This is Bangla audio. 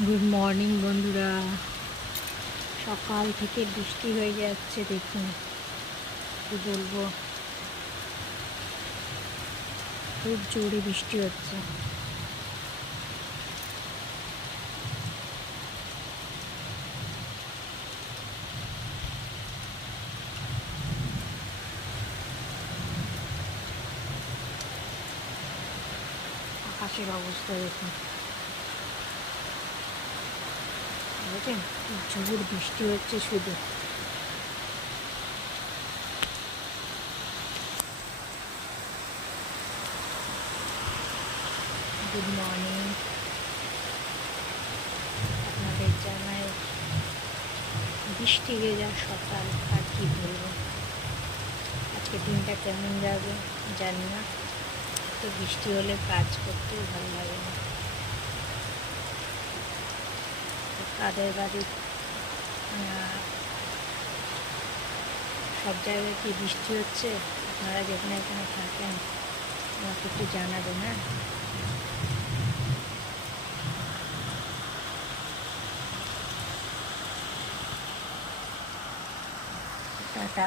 গুড মর্নিং বন্ধুরা। সকাল থেকে বৃষ্টি হয়ে যাচ্ছে, দেখুন কি বলবো, খুব জোরে বৃষ্টি হচ্ছে। আকাশের অবস্থা দেখুন, বুঝলেন কি জোর বৃষ্টি হচ্ছে শুধু। গুড মর্নিং, আপনাদের জানাই বৃষ্টি ভেজা সকাল। আর কি বলবো, আজকে দিনটা কেমন যাবে জানি না, তো বৃষ্টি হলে কাজ করতেও ভালো লাগে না। তো কাদের বাড়ির সব জায়গায় কি বৃষ্টি হচ্ছে, আপনারা যেখানে এখানে থাকেন আমাকে একটু জানাবেন। হ্যাঁ, টাটা।